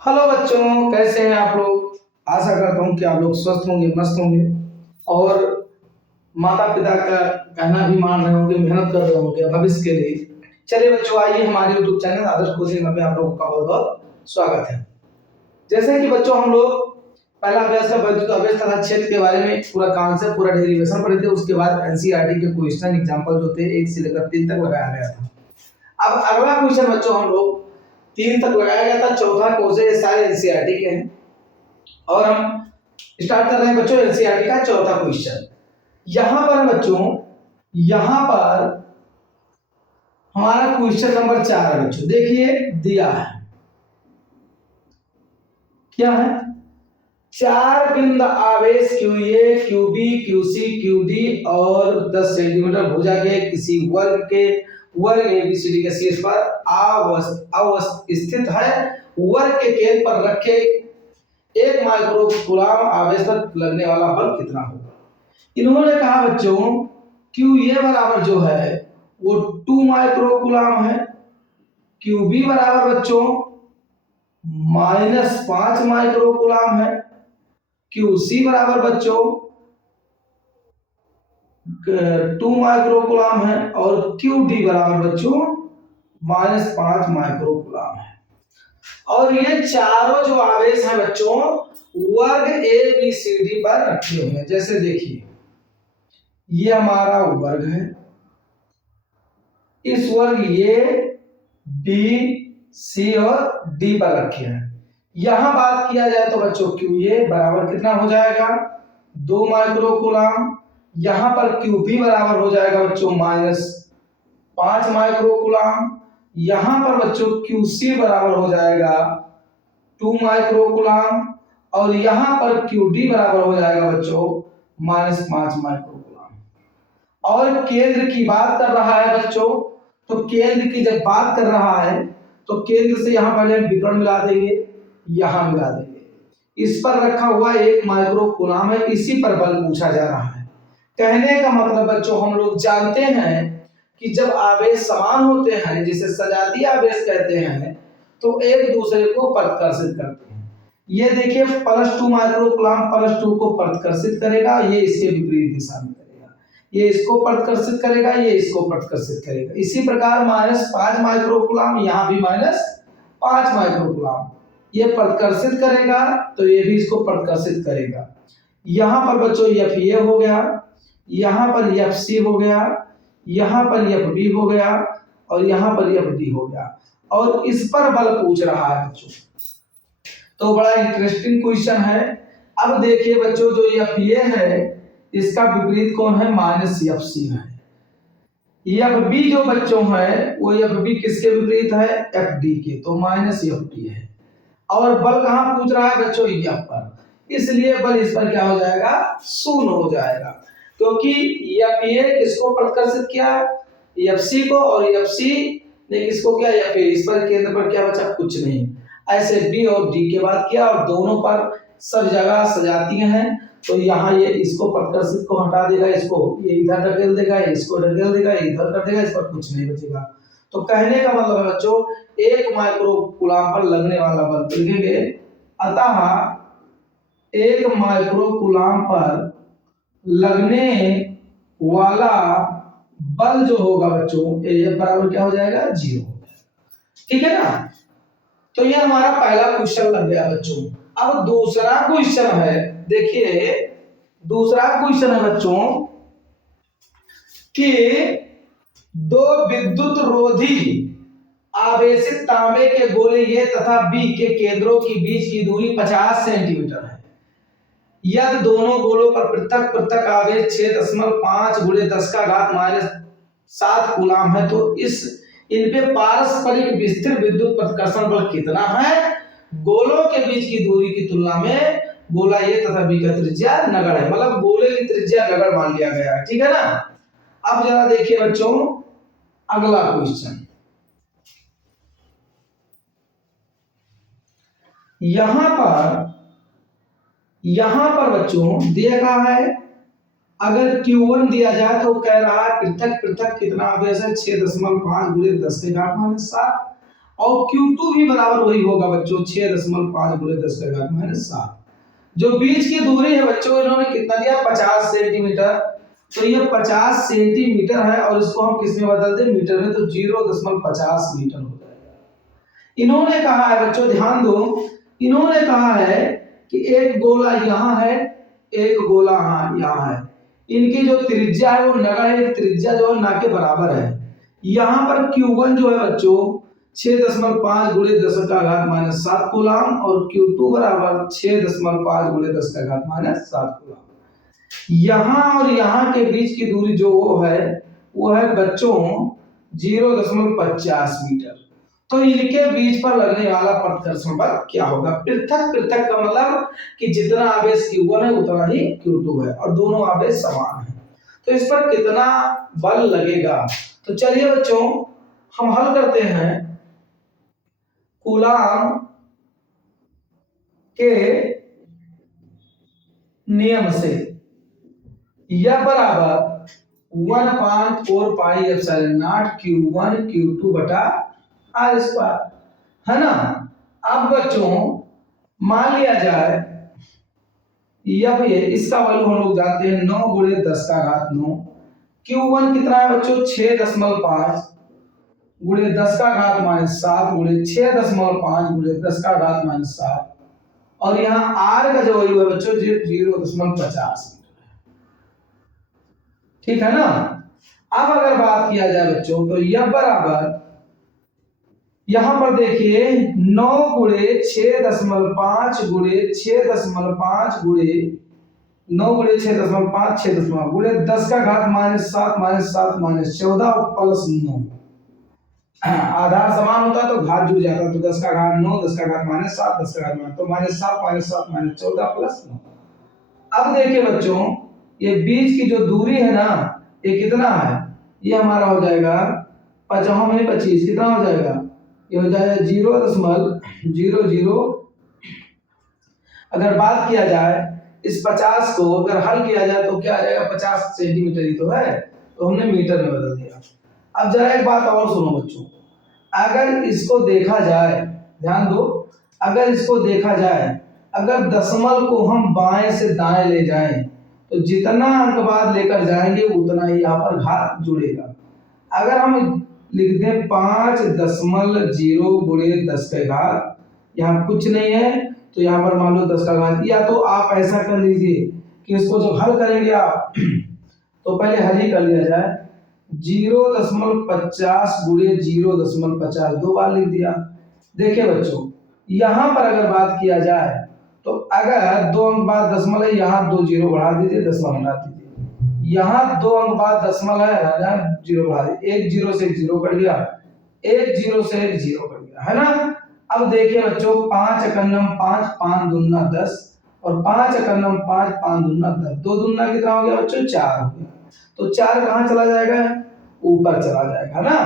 Hello बच्चों, कैसे हैं आप लोग। आशा करता हूँ कि आप लोग स्वस्थ होंगे, मस्त होंगे और माता पिता का कहना भी मान रहे होंगे, मेहनत कर रहे होंगे भविष्य के लिए। चलिए बच्चों, आइए हमारे यूट्यूब चैनल आदर्श कोचिंग में आप लोगों का बहुत बहुत स्वागत है। जैसे कि बच्चों हम लोग पहला अभ्यास में वैद्युत आवेश तथा क्षेत्र के बारे में पूरा कॉन्सेप्ट, पूरा डेरिवेशन पढ़े थे। उसके बाद एनसीईआरटी के क्वेश्चन एग्जांपल जो थे 1 से लेकर 3 तक लगाया गया था। अब अगला क्वेश्चन बच्चों हम लोग 3 तक लगाया गया था, चौथा क्वेश्चन ये सारे एनसीईआरटी के हैं और हम स्टार्ट कर रहे हैं बच्चों एनसीईआरटी का चौथा क्वेश्चन। यहां पर बच्चों, यहां पर हमारा क्वेश्चन नंबर 4 है बच्चों। देखिए दिया है, क्या है? 4 बिंद आवेश QA, QB, QC, QD और 10 सेंटीमीटर भुजा के किसी वर्ग ABCD के शीर्ष पर अवस्थित है। वर्ग के केंद्र पर रखे 1 माइक्रो कूलाम आवेश पर लगने वाला बल कितना होगा। इन्होंने कहा बच्चों QA बराबर जो है वो 2 माइक्रो कूलाम है, QB बराबर बच्चों -5 माइक्रो कूलाम है, QC बराबर बच्चों 2 माइक्रो कूलाम है और QD बराबर बच्चों -5 माइक्रो कूलाम है। और ये चारों जो आवेश हैं बच्चों वर्ग ABCD पर रखे हुए हैं। जैसे देखिए ये हमारा वर्ग है, इस वर्ग A, B, C और D पर रखे हैं। यहां बात किया जाए तो बच्चों QA बराबर कितना हो जाएगा 2 माइक्रो कूलाम। यहां पर QB बराबर हो जाएगा बच्चों -5 माइक्रो कूलाम। यहां पर बच्चों QC बराबर हो जाएगा 2 माइक्रो कूलाम और यहां पर QD बराबर हो जाएगा बच्चों -5 माइक्रो कूलाम। और केंद्र की बात कर रहा है बच्चों, तो केंद्र की जब बात कर रहा है तो केंद्र से यहां पहले विकर्ण मिला देंगे, यहां मिला देंगे। इस पर रखा हुआ 1 माइक्रो कूलाम है, इसी पर बल पूछा जा रहा है। कहने का मतलब बच्चों हम लोग जानते हैं कि जब आवेश समान होते हैं जिसे सजातीय आवेश कहते हैं तो एक दूसरे को प्रतिकर्षित करते हैं। ये देखिए +2 माइक्रो कूलाम +2 को प्रतिकर्षित करेगा, ये इसके विपरीत दिशा में करेगा। ये इसको प्रतिकर्षित करेगा, ये इसको प्रतिकर्षित करेगा। इसी प्रकार -5 माइक्रो कूलाम, यहाँ भी -5 माइक्रो कूलाम ये प्रतिकर्षित करेगा तो ये भी इसको प्रतिकर्षित करेगा। यहाँ पर बच्चों FA हो गया, यहाँ पर FC हो गया, यहाँ पर FB हो गया और यहाँ पर FD हो गया और इस पर बल पूछ रहा है बच्चों। तो बड़ा इंटरेस्टिंग क्वेश्चन है। अब देखिए बच्चों जो FA है इसका विपरीत कौन है -FC है। FB जो बच्चों है वो FB किसके विपरीत है FD के, तो -FD है। और बल कहां पूछ रहा है बच्चों F पर, इसलिए बल इस पर क्या हो जाएगा 0 हो जाएगा, क्योंकि FA किसको प्रतिकर्षित किया FC को और FC ने किसको किया FA। इस पर केंद्र पर क्या बचा कुछ नहीं। ऐसे B और D के बाद किया और दोनों पर सब जगह सजातीय हैं, तो यहाँ ये इसको प्रतिकर्षित को हटा देगा, इसको ये इधर ढकेल देगा, इसको ढकेल देगा, इधर कर देगा, इस पर कुछ नहीं बचेगा। तो कहने का मतलब है बच्चों 1 माइक्रो कूलाम पर लगने वाला बल देखेंगे, अतः 1 माइक्रो कूलाम पर लगने वाला बल जो होगा बच्चों F बराबर क्या हो जाएगा 0। ठीक है ना। तो ये हमारा पहला क्वेश्चन लग गया बच्चों। अब दूसरा क्वेश्चन है, देखिए दूसरा क्वेश्चन है बच्चों कि 2 विद्युत रोधी आवेशित तांबे के गोले A तथा B के केंद्रों के बीच की दूरी 50 सेंटीमीटर है। यदि दोनों गोलों पर पृथक पृथक आवेश 6.5 × 10⁻⁷ कूलाम है, तो इनपे पारस्परिक विस्थिर विद्युत प्रतिकर्षण बल कितना है। गोलों के बीच की दूरी की तुलना में गोला A तथा B का त्रिज्या नगण्य है, मतलब गोले की त्रिज्या नगण्य मान लिया गया है। ठीक है ना। अब जरा देखिए बच्चों अगला क्वेश्चन, यहां पर बच्चों दिया गया है, अगर Q1 दिया जाए तो कह रहा है पृथक पृथक कितना आवेश है 6.5 × 10⁻⁷ और Q2 भी बराबर वही होगा बच्चों 6.5 गुणे 10 का घात माइनस 7। जो बीच की दूरी है बच्चों इन्होंने कितना दिया 50 सेंटीमीटर, तो ये 50 सेंटीमीटर है और इसको हम किस में बदल दें मीटर में, तो 0.50 मीटर हो जाएगा। इन्होंने कहा है बच्चों ध्यान दो, इन्होंने कहा है कि एक गोला यहाँ है, एक गोला यहाँ है, इनकी जो त्रिज्या है वो नगण्य त्रिज्या जो है ना के बराबर है। यहाँ पर Q1 जो है बच्चों 6.5 गुणे 10 का घात माइनस 7 कूलाम और Q2 बराबर 6.5 गुणे 10 का घात माइनस 7 कूलाम। यहाँ और यहाँ के बीच की दूरी जो वो है बच्चों 0.50 मीटर। तो इनके बीच पर लगने वाला प्रतिकर्षण बल क्या होगा? पृथक पृथक का मतलब कि जितना आवेश Q1 है उतना ही Q2 है और दोनों आवेश समान है, तो इस पर कितना बल लगेगा? तो चलिए बच्चों हम हल करते हैं। कूलाम के नियम से यह बराबर 1/4 pi epsilon not Q1 Q2 बटा R स्क्वायर है ना। अब बच्चों मान लिया जाए यह इसका वैल्यू हम लोग जानते हैं 9 गुणे 10 का घात 9। Q1 कितना है बच्चों 6.5 गुणे 10 का घात माइनस 7 गुणे 6.5 गुणे 10 का घात माइनस 7 और यहाँ R का जो वैल्यू है बच्चों 0.50। ठीक है ना। अब अगर बात किया जाए बच्चों तो यह बराबर यहां पर देखिए 9 गुणे 6.5 गुणे 6.5 गुणे 9 गुणे 6.5 6 गुणे 10 का घात माइनस 7 माइनस 14 प्लस 9। आधार समान होता तो घात जुड़ जाता, तो 10 का घात 9 10 का घात माइनस 7 10 का घात माइनस, तो माइनस 7 माइनस 14 प्लस 9। अब देखिए बच्चों ये बीच की जो दूरी है ना ये कितना है, ये हमारा हो जाएगा 5 में 25 कितना हो जाएगा, ये हो जाएगा 0.00। अगर बात किया जाए इस 50 को अगर हल किया जाए तो क्या आ जाएगा 50 सेंटीमीटर ही तो है, तो हमने मीटर में बदल दिया। अब जरा एक बात और सुनो बच्चों, अगर इसको देखा जाए ध्यान दो, अगर इसको देखा जाए अगर दशमलव को हम बाएं से दाएं ले जाएं तो जितना अंक बाद लेकर जाएंगे उतना ही यहाँ पर घात जुड़ेगा। अगर हम लिख दें 5.0 गुणे 10 का घात, यहाँ कुछ नहीं है तो यहाँ पर मान लो 10 का घात, या तो आप ऐसा कर लीजिए कि इसको जब हल करेंगे आप तो पहले हल ही कर लिया जाए 0.50 गुणे 0.50 दो बार लिख दिया। देखिए बच्चों यहाँ पर अगर बात किया जाए तो अगर 2 अंक बाद दशमलव है यहाँ 2 जीरो बढ़ा दीजिए, दशमलव हटा दीजिए, यहाँ 2 अंक बाद दशमलव है यहाँ 0 बढ़ा दीजिए, 1 0 से 1 0 कट गया, 1 0 से 1 0 कट गया है ना। अब देखिए बच्चों 5 एकन्नम 5 5 दूना 10 और 5 एकन्नम 5 5 दूना 10, 2 दूना कितना हो गया बच्चों 4 हो गया, तो 4 कहाँ चला जाएगा ऊपर चला जाएगा ना।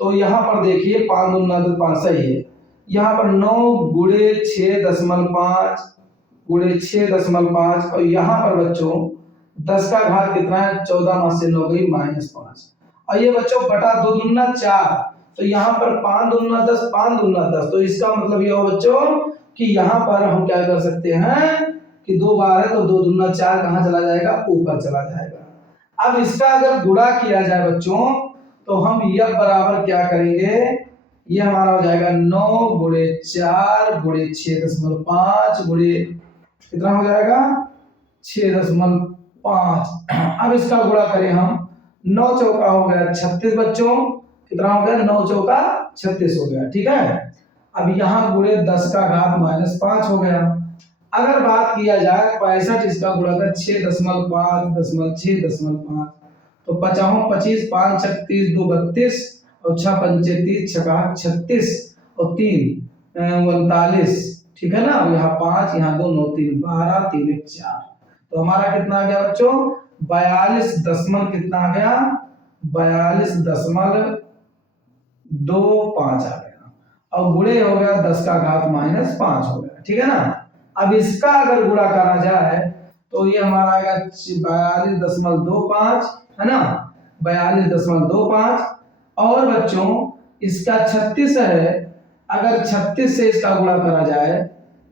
तो यहाँ पर देखिए 5 दूना 10 5 सही है, यहाँ पर 9 गुणे 6.5 गुणे 6.5 और यहाँ पर बच्चों 10 का घात कितना है 14 में से 9 गई -5 और ये बच्चों बटा 2 दूना 4, तो यहाँ पर 5 दूना 10 5 दूना 10, तो इसका मतलब ये हो बच्चों कि यहाँ पर हम क्या कर सकते हैं कि 2 बार है तो 2 दूना 4 कहाँ चला जाएगा ऊपर चला जाएगा। अब इसका अगर गुणा किया जाए बच्चों तो हम यह बराबर क्या करेंगे, ये हमारा हो जाएगा 9 गुणे 4 गुणे 6.5 गुणे कितना हो जाएगा 6.5। अब इसका गुणा करें हम 9 चौका हो गया 36 बच्चों, कितना हो गया 9 चौका 36 हो गया, ठीक है। अब यहाँ गुणे 10 का घात -5 हो गया। अगर बात किया जाए 65 इसका गुणा कर 6.5 तो 50 25 5 36 2 32 और 6 पंचे 30 6 36 और 3 39, ठीक है ना। अब यहाँ 5 यहाँ 2 9 3 12 3 1 4, तो हमारा कितना आ गया बच्चों 42 दशमलव कितना आ गया 42.25 आ गया और गुणे हो गया 10 का घात -5 हो गया, ठीक है ना। अब इसका अगर गुणा करा जाए तो ये हमारा आएगा 42.25 है ना 42.25 और बच्चों इसका 36 है अगर 36 से इसका गुणा करा जाए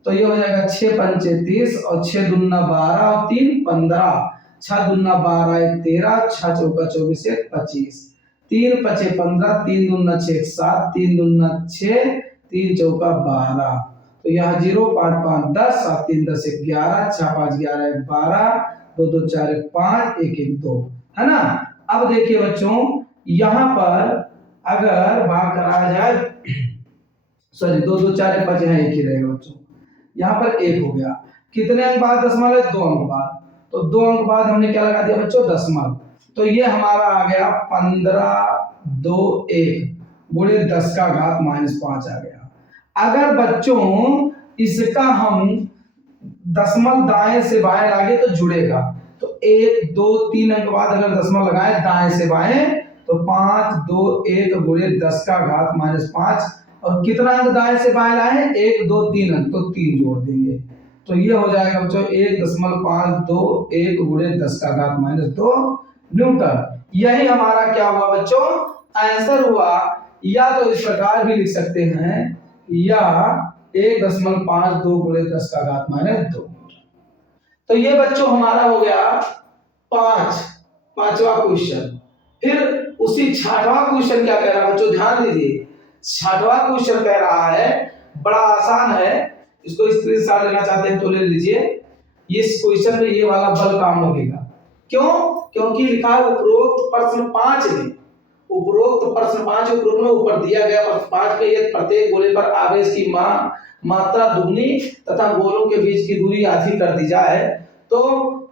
तो ये हो जाएगा 6 पंचे 30 और 6 दूना 12 और 3 15, 6 दूना 12 1 13, 6 चौका 24 1 25, 3 पचे 15, 3 दूना 6 7, 3 दूना 6, 3 चौका 12, तो यहाँ 0 5 5 10, 7 3 10 11, 6 5 11 12, 2 2 4 1 5, 1 1 2, है ना। अब देखिए बच्चों यहाँ पर अगर भाग कराया जाए, सॉरी 2 2 4 1 5, यहाँ एक ही रहेगा बच्चों, यहाँ पर एक हो गया। कितने अंक बाद दशमलव है? 2 अंक बाद, तो 2 अंक बाद हमने क्या लगा दिया बच्चों? दशमलव। तो ये हमारा आ गया 15 2 1 गुणे 10 का घात -5 आ गया। अगर बच्चों इसका हम दशमलव दाएं से बाएं लागे तो जुड़ेगा, तो 1 2 3 अंक बाद अगर दशमलव लगाए दाएं से बाएं तो 5 2 1 गुणे 10 का घात -5, और कितना अंक दाएं से बाएं लाए? 1 2 3 अंक, तो 3 जोड़ देंगे, तो ये हो जाएगा बच्चों 1.521 गुणे 10 का घात -2 न्यूटन। यही हमारा क्या हुआ बच्चों? आंसर हुआ। या तो इस प्रकार भी लिख सकते हैं, या 1.52 गुणे 10 का घात -2। तो ये बच्चों हमारा हो गया पांचवा क्वेश्चन। फिर उसी 6वां क्वेश्चन क्या कह रहा है बच्चों? ध्यान दीजिए, 6वां क्वेश्चन कह रहा है, बड़ा आसान है, इसको स्क्रीनशॉट लेना चाहते हैं तो ले लीजिए। इस क्वेश्चन में ये वाला बल काम लगेगा। क्यों? क्योंकि लिखा है उपरोक्त प्रश्न 5 में, उपरोक्त प्रश्न 5 उपरोक्त में ऊपर दिया गया प्रश्न 5 में यदि प्रत्येक गोले पर आवेश की मात्रा दुगनी तथा गोलों के बीच की दूरी आधी कर दी जाए तो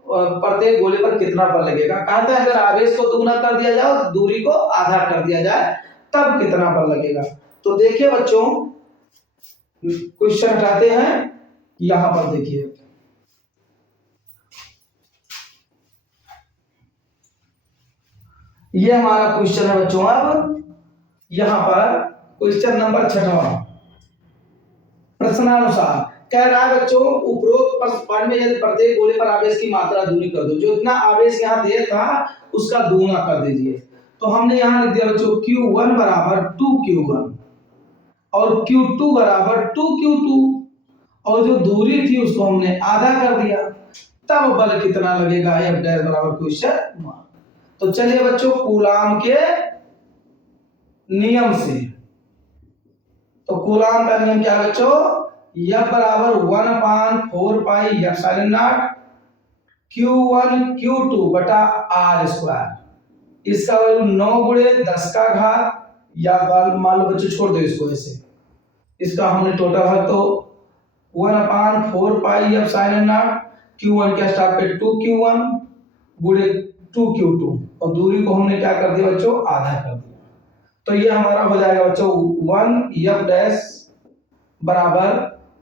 प्रत्येक गोले पर कितना बल लगेगा। कहता है अगर आवेश को दुगना कर दिया जाए और दूरी को आधा कर दिया जाए तब कितना बल लगेगा। तो देखिए बच्चों क्वेश्चन हटाते हैं, यहां पर देखिए, ये हमारा क्वेश्चन है बच्चों। अब यहां पर क्वेश्चन नंबर 6वां प्रश्नानुसार कह रहा है बच्चों, उपरोक्त प्रश्न में यदि प्रत्येक गोले पर आवेश की मात्रा दूनी कर दो, जो इतना आवेश यहाँ दिया था उसका दुगुना कर दीजिए। तो हमने यहाँ लिख दिया बच्चों Q1 बराबर 2Q1 और Q2 बराबर 2Q2, और जो दूरी थी उसको हमने आधा कर दिया, तब बल कितना लगेगा? F डैश बराबर क्वेश्चन मार्क। तो चलिए बच्चों कूलाम के नियम से, तो कूलाम का नियम क्या बच्चों? F बराबर 1/4 pi epsilon not Q1 Q2 बटा R स्क्वायर। इसका वैल्यू 9 गुणे 10 का घात, या मान लो बच्चों छोड़ दो इसको ऐसे, इसका हमने टोटल है तो 1/4 पाई एप्सिलॉन नॉट Q1 क्या स्टार्ट पे 2Q1 गुणे 2Q2, और दूरी को हमने क्या कर दिया बच्चों? आधा कर दिया। तो ये हमारा हो जाएगा बच्चों 1 F डैश बराबर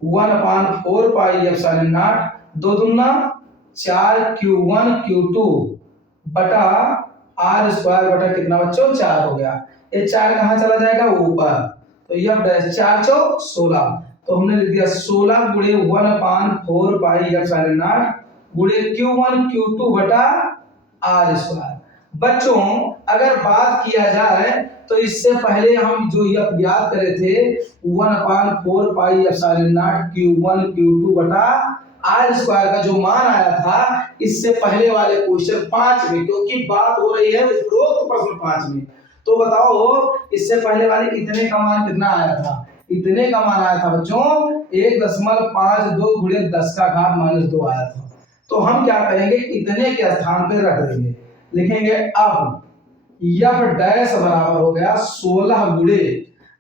1/4 पाई एप्सिलॉन नॉट 2 दूना 4 Q1 Q2 बटा R स्क्वायर बटा कितना बच्चों? 4 हो गया। ये 4 कहाँ चला जाएगा? ऊपर, तो F डैश 4 चौक 16, तो हमने लिख दिया 16 गुणे 1/4 पाई एप्सिलॉन नॉट गुणे Q1 Q2 बटा R स्क्वायर। बच्चों अगर बात किया जाए तो इससे पहले हम जो ये याद करे थे 1/4 pi epsilon not Q1 Q2 बटा R स्क्वायर का जो मान आया था इससे पहले वाले क्वेश्चन 5 में, क्योंकि बात हो रही है उपरोक्त प्रश्न 5 में, तो बताओ इससे पहले वाले इतने का मान कितना आया था? इतने का मान आया था बच्चों 1.52 गुणे 10 का घात -2 आया था। तो हम क्या करेंगे? इतने के स्थान पे रख देंगे, लिखेंगे अब F डैश बराबर हो गया 16 गुणे,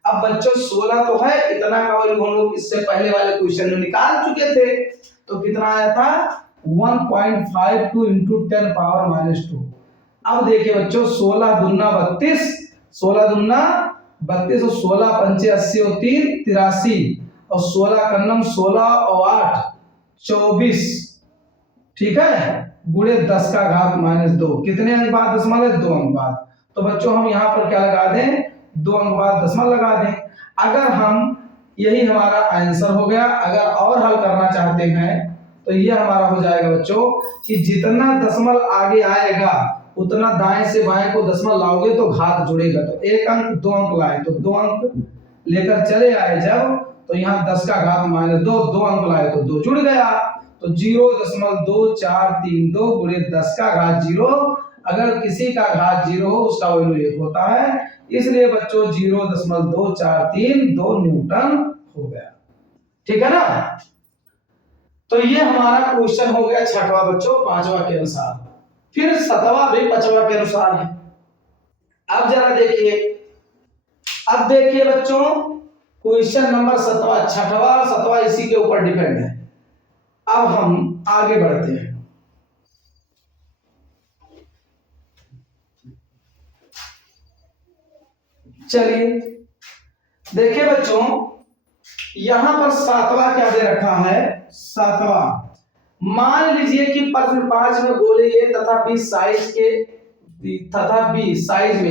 अब बच्चों 16 तो है, इतना का वैल्यू हम लोग इससे पहले वाले क्वेश्चन में निकाल चुके थे, तो कितना आया था? 1.52 इंटू 10 पावर -2। अब देखिए बच्चों 16 दूना 32, 16 दूना 32 और 16 पंचे 80 और 3 83, और 16 कन्नम 16 और 8 24, ठीक है, गुणे 10 का घात -2। कितने अंक बाद दशमलव? 2 अंक बाद। तो बच्चों हम यहाँ पर क्या लगा दें? 2 अंक बाद दशमलव लगा दें। अगर हम, यही हमारा आंसर हो गया। अगर और हल करना चाहते हैं तो ये हमारा हो जाएगा बच्चों कि जितना दशमलव आगे आएगा उतना दाएं से बाएं को दशमलव लाओगे तो घात जुड़ेगा, तो 1 अंक 2 अंक लाए तो 2 अंक, लेकर चले आए जब, तो यहाँ 10 का घात -2, 2 अंक लाए तो 2 जुड़ गया, तो 0.2432 गुणे 10 का घात 0। अगर किसी का घात 0 हो उसका वैल्यू 1 होता है, इसलिए बच्चों 0.2432 न्यूटन हो गया। ठीक है ना। तो ये हमारा क्वेश्चन हो गया छठवां बच्चों, पांचवा के अनुसार। फिर सातवां भी पांचवा के अनुसार है। अब जरा देखिए, अब देखिए बच्चों क्वेश्चन नंबर छठवां, सातवां इसी के ऊपर डिपेंड है। अब हम आगे बढ़ते हैं। चलिए देखिए बच्चों, यहां पर सातवां क्या दे रखा है। सातवां, मान लीजिए कि प्रश्न 5 में गोले ए तथा बी साइज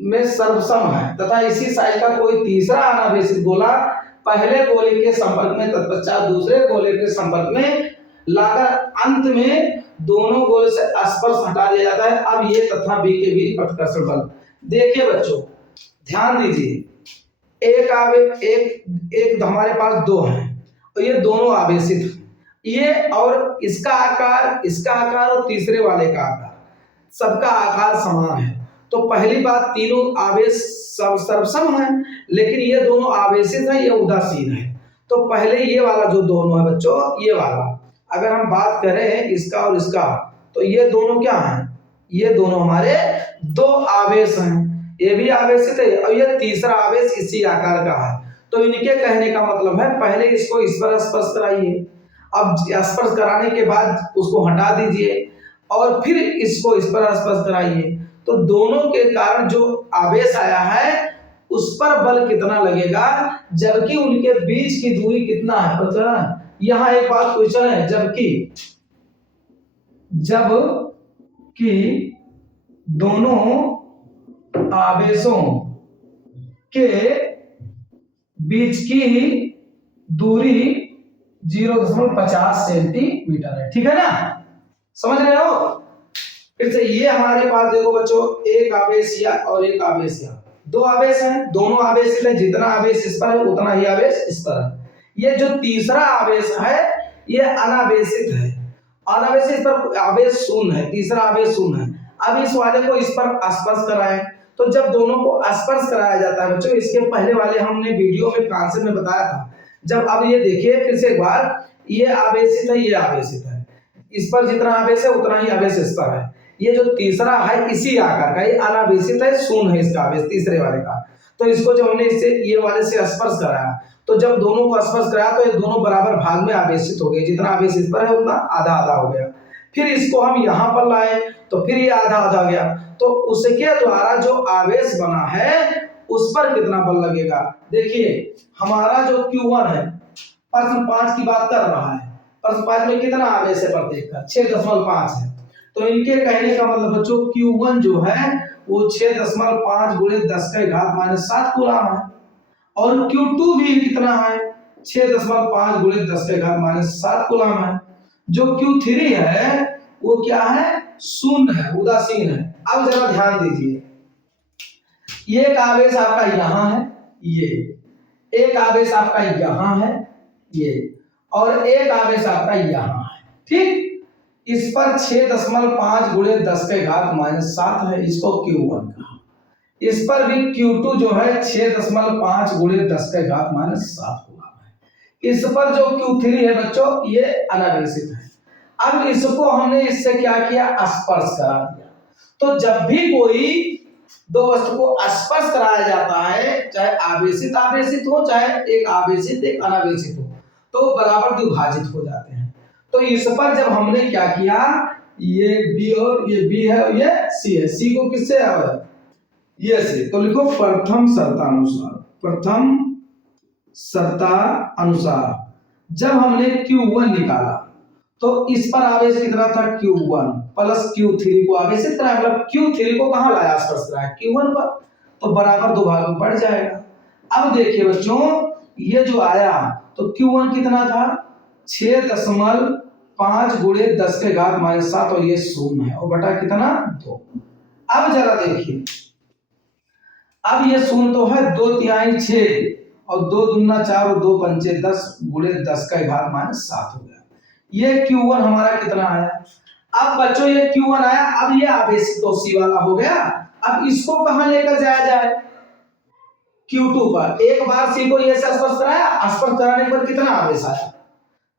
में सर्वसम है तथा इसी साइज का कोई तीसरा अनावेशित गोला पहले गोले के संपर्क में तत्पश्चात दूसरे गोले के संपर्क में लाकर अंत में दोनों गोले से स्पर्श हटा दिया जाता है। अब ये तथा बी के बीच प्रतिकर्षण बल। देखिए बच्चों ध्यान दीजिए, एक हमारे पास 2 हैं और ये दोनों आवेशित हैं, ये और इसका आकार और तीसरे वाले का आकार, सबका आकार समान है। तो पहली बात, तीनों आवेश सर्वसम है, लेकिन ये दोनों आवेशित है, ये उदासीन है। तो पहले ये वाला जो दोनों है बच्चों, ये वाला अगर हम बात करें इसका और इसका, तो ये दोनों क्या हैं, ये दोनों हमारे 2 आवेश हैं, ये भी आवेशित है और ये तीसरा आवेश इसी आकार का है। तो इनके कहने का मतलब है पहले इसको इस पर स्पर्श कराइए, अब स्पर्श कराने के बाद उसको हटा दीजिए और फिर इसको इस पर स्पर्श कराइए, तो दोनों के कारण जो आवेश आया है उस पर बल कितना लगेगा, जबकि उनके बीच की दूरी कितना है पता है। यहाँ एक बात क्वेश्चन है, जबकि दोनों आवेशों के बीच की दूरी 0.50 सेंटीमीटर है। ठीक है ना, समझ रहे हो। फिर से ये हमारे पास देखो बच्चों, एक आवेश या और एक आवेश या, 2 आवेश हैं, दोनों आवेश में जितना आवेश इस पर है उतना ही आवेश इस पर है। ये जो तीसरा आवेश है ये अनावेशित है, अनावेशित पर आवेश शून्य है, तीसरा आवेश शून्य है। अब इस वाले को इस पर स्पर्श कराएं, तो जब दोनों को स्पर्श कराया जाता है बच्चों, इसके पहले वाले हमने वीडियो में कॉन्सेप्ट में बताया था। जब अब ये देखिए फिर से एक बार, ये आवेशित है, ये आवेशित है, इस पर जितना आवेश है उतना ही आवेश इस पर है। ये जो तीसरा है इसी आकार का, ये अनावेशित है, शून्य है इसका आवेश तीसरे वाले का। तो इसको जब हमने इससे ये वाले से स्पर्श कराया, तो जब दोनों को स्पर्श कराया तो ये दोनों बराबर भाग में आवेशित हो गए, जितना आवेश इस पर है उतना आधा आधा हो गया। फिर इसको हम यहाँ पर लाए तो फिर ये आधा आधा गया, तो उसके द्वारा जो आवेश बना है उस पर कितना बल लगेगा। देखिए हमारा जो Q1 है, प्रश्न 5 की बात कर रहा है, प्रश्न 5 में कितना आवेश है प्रत्येक का, 6.5 है। तो इनके कहने का मतलब बच्चों Q1 जो है वो 6.5 गुणे 10 के घात -7 कूलम है, और Q2 भी कितना है, 6.5 गुणे 10 के घात -7 कूलम है। जो Q3 है वो क्या है, शून्य है, उदासीन है। अब जरा ध्यान दीजिए, ये एक आवेश आपका यहाँ है, ये एक आवेश आपका यहाँ है, ये और एक आवेश आपका यहाँ है। ठीक, इस पर 6.5 गुणे 10 के घात -7 है, इसको Q1 कहा। इस पर भी Q2 जो है 6.5 गुणे 10 के घात -7 है। इस पर जो Q3 है बच्चों ये अनावेशित है। अब इसको हमने इससे क्या किया, स्पर्श करा दिया। तो जब भी कोई दो वस्तु को स्पर्श कराया जाता है, चाहे आवेशित आवेशित हो, चाहे एक आवेशित एक अनावेशित हो, तो बराबर विभाजित हो जाते हैं। तो इस पर जब हमने क्या किया, ये B और ये B है और ये C है, C को किससे आया, ये से, तो लिखो प्रथम शर्तानुसार जब हमने Q1 निकाला तो इस पर आवेश कितना था, Q1 प्लस Q3 को आवेशित कराया, मतलब Q3 को कहां लाया, स्पर्श कराया Q1 पर, तो बराबर 2 भाग में पड़ जाएगा। अब देखिए बच्चों ये जो आया तो Q1 कितना था, 6.5 गुणे 10 के घात -7 और ये शून्य है, और बटा कितना 2। अब जरा देखिए, अब ये शून्य तो है, 2 तिहाई 6 और 2 दूना 4 और 2 पंचे 10 गुणे 10 का घात -7 हो गया। ये Q1 हमारा कितना आया? अब बच्चों ये Q1 आया, अब ये आवेश तो C वाला हो गया। अब इसको कहां लेकर जाया जाए? Q2 पर। एक बार C को ये से स्पर्श कराया, स्पर्श कराने पर कितना आवेश आया?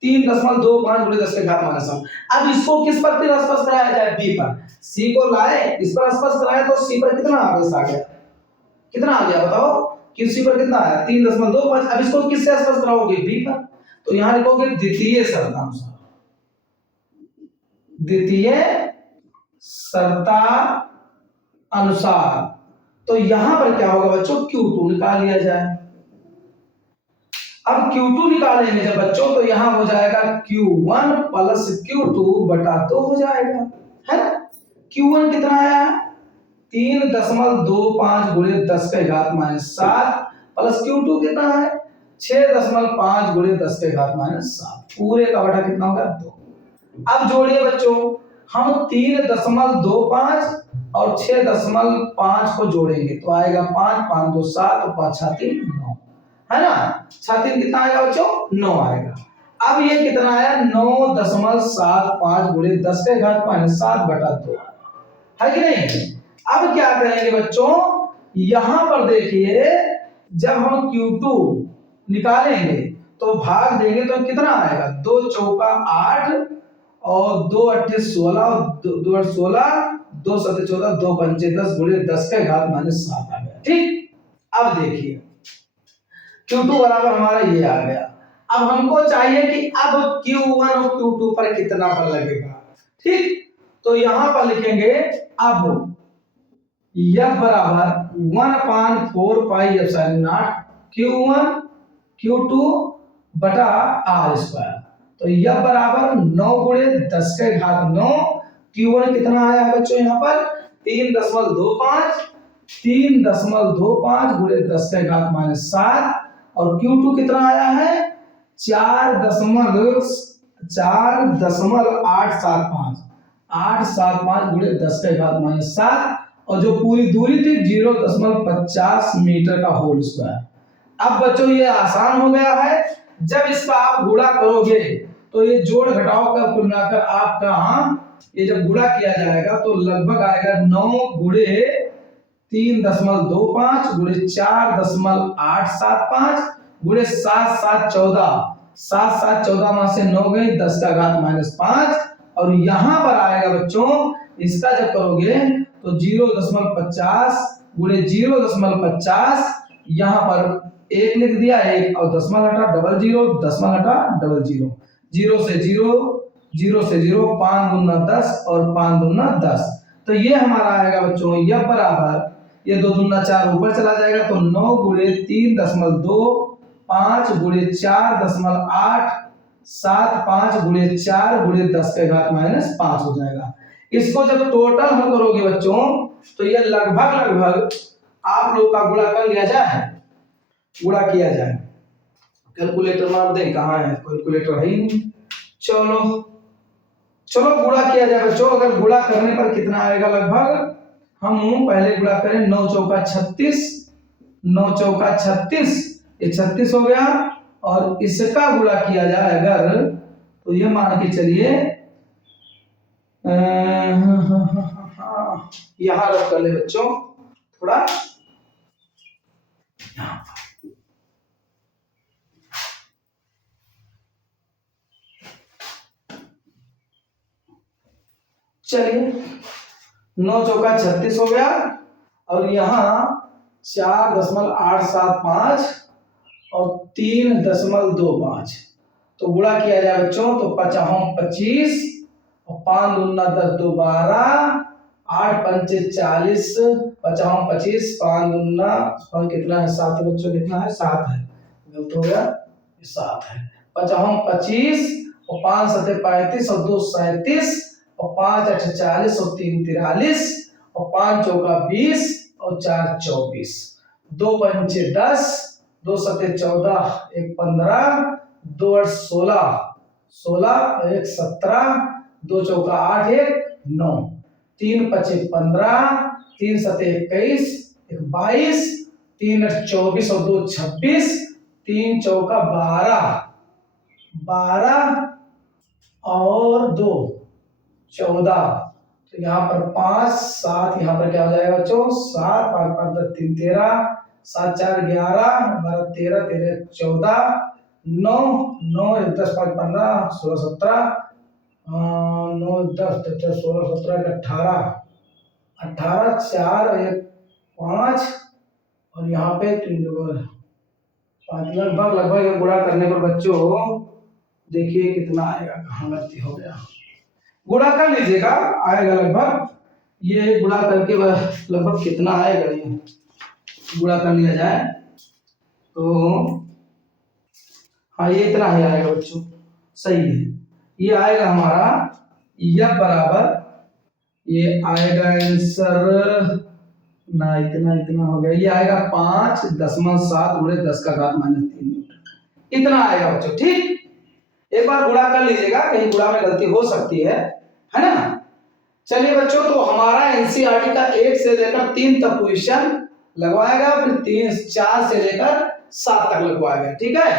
3.25 गुणे 10 के घात -7। अब इसको किस पर फिर स्पर्श कराया जाए? B पर। C को लाए, इस पर स्पर्श कराया तो C पर कितना आवेश आ गया? कितना आ गया बताओ? QC पर कितना आया? 3.25। अब इसको किससे स्पर्श कराओगे? B पर। तो यहां लिखोगे द्वितीय शर्तानुसार। द्वितीय शर्ता अनुसार। तो यहां पर क्या होगा बच्चों? Q2 निकाल लिया जाए। अब Q2 निकालेंगे जब बच्चों, तो यहां हो जाएगा Q1 प्लस Q2 बटा 2 हो जाएगा, है ना? Q1 कितना आया? 3.25 गुणे 10 के घात -7 प्लस Q2 कितना है? 6.5 गुणे 10 के घात -7। पूरे का बटा कितना होगा? 2। अब जोड़िए बच्चों, हम 3.25 और 6.5 को जोड़ेंगे तो आएगा 5 5 2 7 और 5 6 3 9, है ना? 6 3 कितना आएगा बच्चों? 9 आएगा। अब ये कितना आया? 9.75 गुणे 10 के घात -7 बटा 2, है कि नहीं? अब क्या करेंगे बच्चों? यहां पर देखिए, जब हम Q2 निकालेंगे तो भाग देंगे तो कितना आएगा? 2 चौका 8 और 2 अट्ठे 16 और 2 8 16, 2 सत्ते 14, 2 पंचे 10 गुणे 10 के घात -7 आ गया। ठीक, अब देखिए Q2 बराबर हमारा ये आ गया। अब हमको चाहिए कि अब Q1 और Q2 पर कितना बल लगेगा। ठीक, तो यहां पर लिखेंगे अब F बराबर 1/4 pi epsilon not Q1 Q2 बटा R स्क्वायर। तो F बराबर 9 गुणे 10 के घात 9। Q1 कितना आया है बच्चों? यहाँ पर 3.25 गुणे 10 के घात -7 और Q2 कितना आया है? 4.875 गुणे 10 के घात -7 और जो पूरी दूरी थी 0.50 मीटर का होल स्क्वायर। अब बच्चों ये आसान हो गया है। जब इसका आप गुणा करोगे तो ये जोड़ घटाव का कुल मिलाकर आपका ये जब गुणा किया जाएगा तो लगभग आएगा 9 गुणे 3.25 गुणे 4.875 गुणे 7 7 14, 7 7 14 में से 9 गए 10 का घात -5 और यहां पर आएगा बच्चों, इसका जब करोगे तो 0.50 गुणे 0.50, यहां पर 1 लिख दिया 1 और दशमलव हटा डबल 0, दशमलव हटा डबल 0, 0 से 0, 0 से 0, 5 दूना 10 और 5 दूना 10। तो ये हमारा आएगा बच्चों यह बराबर, ये 2 दूना 4 ऊपर चला जाएगा तो 9 गुणे 3.25 गुणे 4.875 गुणे 4 गुणे 10 के घात -5 हो जाएगा। इसको जब टोटल हम करोगे बच्चों तो ये लगभग आप लोग का गुणा कर लिया जाए, गुणा किया जाए। कैलकुलेटर मार दें, कहाँ है कैलकुलेटर? है ही नहीं। चलो गुणा किया जाए बच्चों। अगर गुणा करने पर कितना आएगा? लगभग हम पहले गुणा करें 9 चौका 36, 9 चौका 36, ये 36 हो गया और इसका गुणा किया जाए अगर तो ये मान के चलिए यहां रख कर ले बच्चों थोड़ा, चलिए 9 चौका 36 हो गया और यहाँ 4.875 और 3.25, तो गुणा किया जाए बच्चों तो 5 25 और 5 दूना 10 2 12, 8 पंचे 40, 5 25, 5 दूना कितना है? 7 बच्चों, कितना है? 7 है, गलत हो गया, 7 है। 5 25 और 5 सत्ते 35 और 2 37 और 5 8 40 और 3 43 और 5 चौका 20 और 4 24, 2 पंचे 10, 2 सत्ते 14, 1 15, 2 8 16, 16 और 1 17, 2 चौका 8 1 9, 3 पचे 15, 3 सत्ते 21, 1 22, 3 8 24 और 2 26, 3 चौका 12, 12 और 2 14। तो यहाँ पर 5 7, यहाँ पर क्या हो जाएगा बच्चों 7 5 5 10 3 13, 7 4 11, 12 13 13 14, 9 9 1 10 5 15 16 17, 9 10 10 16 17 18, 18 4 1 5 और यहाँ पे 3 5, लगभग लगभग गुणा करने पर बच्चों देखिए कितना आएगा, कहाँ गलती हो गया, गुणा कर लीजिएगा, आएगा लगभग, ये गुणा करके लगभग कितना आएगा, ये गुणा कर लिया जाए तो हाँ ये इतना ही आएगा बच्चों, सही है। ये आएगा हमारा यह बराबर, ये आएगा आंसर ना, इतना इतना हो गया, ये आएगा 5.7 गुणे 10 का घात -3 न्यूटन, इतना आएगा बच्चों। ठीक, एक बार गुणा कर लीजिएगा, कहीं गुणा में गलती हो सकती है ना। चलिए बच्चों, तो हमारा एनसीईआरटी का 1 से लेकर 3 तक क्वेश्चन लगवाएगा, फिर 3 4 से लेकर 7 तक लगवाएगा। ठीक है,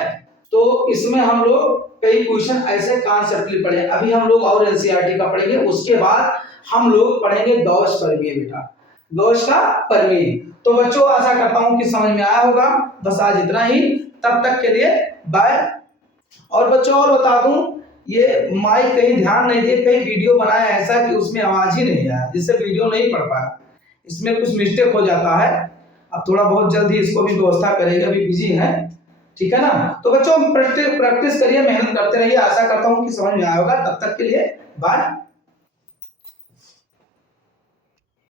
तो इसमें हम लोग कई क्वेश्चन ऐसे कॉन्सेप्टली पढ़े, अभी हम लोग और एनसीईआरटी का पढ़ेंगे, उसके बाद हम लोग पढ़ेंगे गॉस प्रमेय, बेटा गॉस का प्रमेय। तो बच्चों आशा करता हूं कि समझ में आया होगा, बस आज इतना ही, तब तक के लिए बाय। और बच्चों और बता दूं, ये माइक कहीं ध्यान नहीं दिए, कहीं वीडियो बनाया ऐसा कि उसमें आवाज ही नहीं आया, जिससे वीडियो नहीं पढ़ पाया, इसमें कुछ मिस्टेक हो जाता है। अब थोड़ा बहुत जल्दी इसको भी व्यवस्था करेंगे, अभी बिजी है, ठीक है ना। तो बच्चों प्रैक्टिस करिए, मेहनत करते रहिए, आशा करता हूं कि समझ में आया होगा। तब तक के लिए बाय।